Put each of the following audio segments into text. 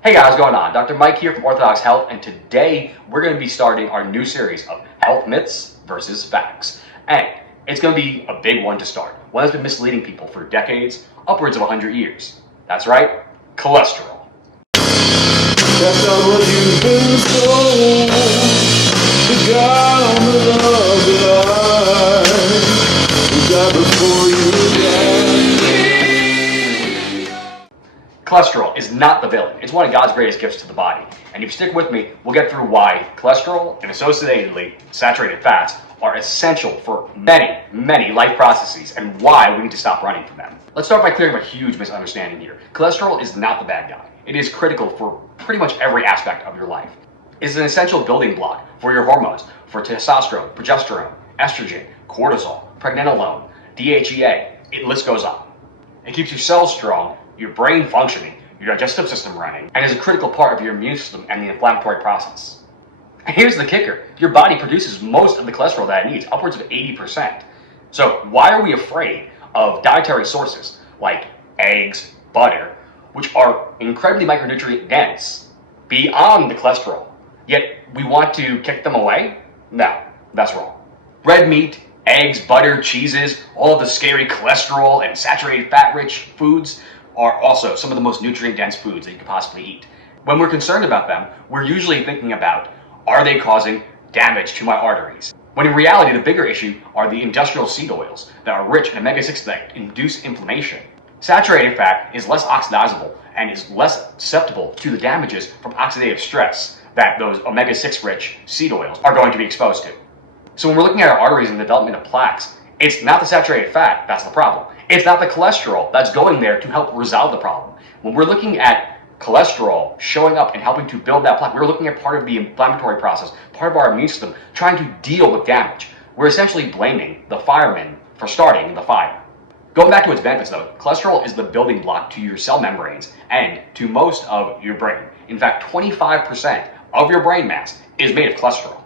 Hey guys, what's going on? Dr. Mike here from Orthodox Health, and today we're going to be starting our new series of health myths versus facts. And it's going to be a big one to start, one that's been misleading people for decades, upwards of 100 years. That's right, cholesterol. That's not what you've been told. The God on the love line. You died before you died. Cholesterol is not the villain. It's one of God's greatest gifts to the body. And if you stick with me, we'll get through why cholesterol and associatedly saturated fats are essential for many, many life processes and why we need to stop running from them. Let's start by clearing up a huge misunderstanding here. Cholesterol is not the bad guy. It is critical for pretty much every aspect of your life. It's an essential building block for your hormones, for testosterone, progesterone, estrogen, cortisol, pregnenolone, DHEA. The list goes on. It keeps your cells strong, your brain functioning, your digestive system running, and is a critical part of your immune system and the inflammatory process. And here's the kicker. Your body produces most of the cholesterol that it needs, upwards of 80%. So why are we afraid of dietary sources like eggs, butter, which are incredibly micronutrient dense, beyond the cholesterol, yet we want to kick them away? No, that's wrong. Red meat, eggs, butter, cheeses, all of the scary cholesterol and saturated fat-rich foods are also some of the most nutrient-dense foods that you could possibly eat. When we're concerned about them, we're usually thinking about, are they causing damage to my arteries? When in reality, the bigger issue are the industrial seed oils that are rich in omega-6 that induce inflammation. Saturated fat is less oxidizable and is less susceptible to the damages from oxidative stress that those omega-6 rich seed oils are going to be exposed to. So when we're looking at our arteries and the development of plaques, it's not the saturated fat that's the problem. It's not the cholesterol that's going there to help resolve the problem. When we're looking at cholesterol showing up and helping to build that plaque, we're looking at part of the inflammatory process, part of our immune system, trying to deal with damage. We're essentially blaming the firemen for starting the fire. Going back to its benefits though, cholesterol is the building block to your cell membranes and to most of your brain. In fact, 25% of your brain mass is made of cholesterol.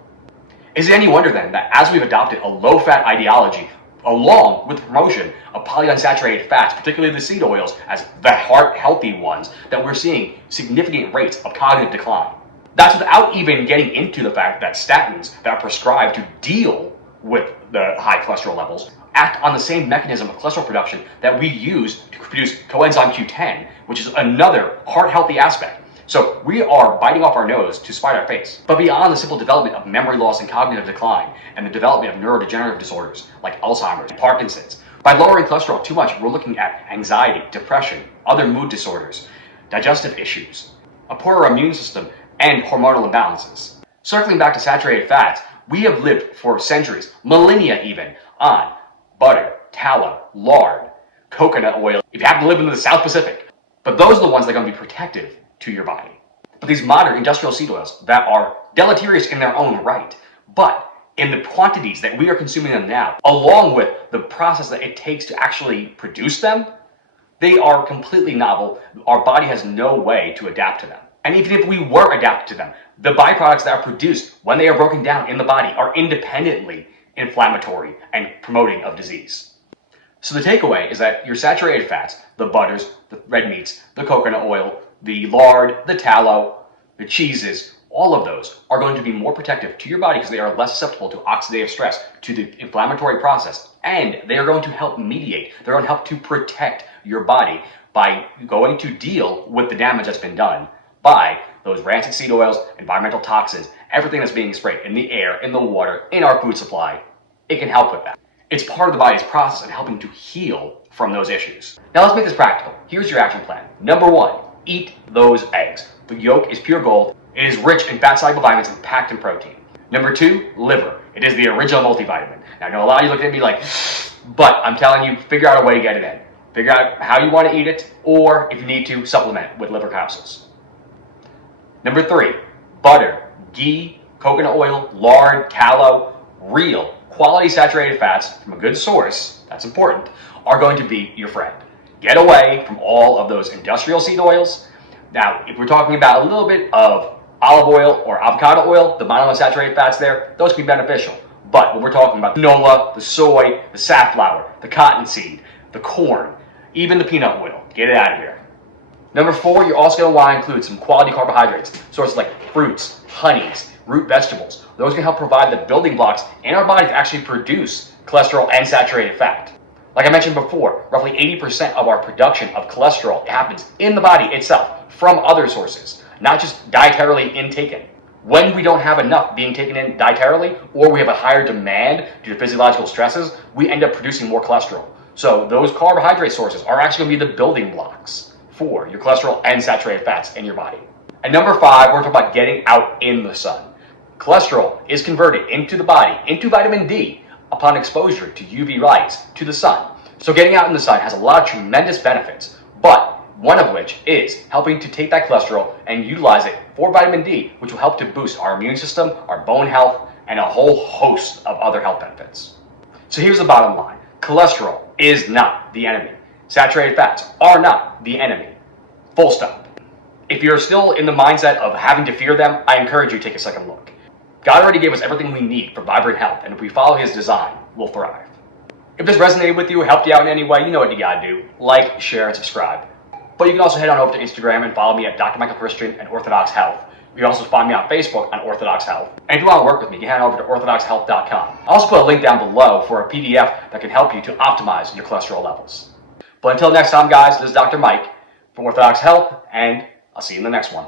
Is it any wonder then that as we've adopted a low-fat ideology along with the promotion of polyunsaturated fats, particularly the seed oils, as the heart-healthy ones, that we're seeing significant rates of cognitive decline? That's without even getting into the fact that statins that are prescribed to deal with the high cholesterol levels act on the same mechanism of cholesterol production that we use to produce coenzyme Q10, which is another heart-healthy aspect. So we are biting off our nose to spite our face. But beyond the simple development of memory loss and cognitive decline and the development of neurodegenerative disorders like Alzheimer's and Parkinson's, by lowering cholesterol too much, we're looking at anxiety, depression, other mood disorders, digestive issues, a poorer immune system, and hormonal imbalances. Circling back to saturated fats, we have lived for centuries, millennia even, on butter, tallow, lard, coconut oil, if you happen to live in the South Pacific. But those are the ones that are going to be protective to your body. But these modern industrial seed oils that are deleterious in their own right, but in the quantities that we are consuming them now, along with the process that it takes to actually produce them, they are completely novel. Our body has no way to adapt to them. And even if we were adapted to them, the byproducts that are produced when they are broken down in the body are independently inflammatory and promoting of disease. So the takeaway is that your saturated fats, the butters, the red meats, the coconut oil, the lard, the tallow, the cheeses, all of those are going to be more protective to your body because they are less susceptible to oxidative stress, to the inflammatory process, and they are going to help mediate, they're going to help to protect your body by going to deal with the damage that's been done by those rancid seed oils, environmental toxins, everything that's being sprayed in the air, in the water, in our food supply. It can help with that. It's part of the body's process of helping to heal from those issues. Now let's make this practical. Here's your action plan. Number one, eat those eggs. The yolk is pure gold. It is rich in fat-soluble vitamins and packed in protein. Number two, liver. It is the original multivitamin. Now I know a lot of you looking at me like, but I'm telling you, figure out a way to get it in. Figure out how you want to eat it, or if you need to, supplement with liver capsules. Number three, butter, ghee, coconut oil, lard, tallow, real, quality saturated fats from a good source, that's important, are going to be your friend. Get away from all of those industrial seed oils. Now, if we're talking about a little bit of olive oil or avocado oil, the monounsaturated fats there, those can be beneficial. But when we're talking about the canola, the soy, the safflower, the cottonseed, the corn, even the peanut oil, get it out of here. Number 4, you're also going to want to include some quality carbohydrates, sources like fruits, honeys, root vegetables. Those can help provide the building blocks in our body to actually produce cholesterol and saturated fat. Like I mentioned before, roughly 80% of our production of cholesterol happens in the body itself from other sources, not just dietarily intaken. When we don't have enough being taken in dietarily, or we have a higher demand due to physiological stresses, we end up producing more cholesterol. So those carbohydrate sources are actually going to be the building blocks for your cholesterol and saturated fats in your body. And number 5, we're talking about getting out in the sun. Cholesterol is converted into the body, into vitamin D, upon exposure to UV light, to the sun. So getting out in the sun has a lot of tremendous benefits, but one of which is helping to take that cholesterol and utilize it for vitamin D, which will help to boost our immune system, our bone health, and a whole host of other health benefits. So here's the bottom line. Cholesterol is not the enemy. Saturated fats are not the enemy. Full stop. If you're still in the mindset of having to fear them, I encourage you to take a second look. God already gave us everything we need for vibrant health, and if we follow His design, we'll thrive. If this resonated with you, helped you out in any way, you know what you gotta do. Like, share, and subscribe. But you can also head on over to Instagram and follow me at Dr. Michael Christian and Orthodox Health. You can also find me on Facebook on Orthodox Health. And if you want to work with me, you can head over to orthodoxhealth.com. I'll also put a link down below for a PDF that can help you to optimize your cholesterol levels. But until next time, guys, this is Dr. Mike from Orthodox Health, and I'll see you in the next one.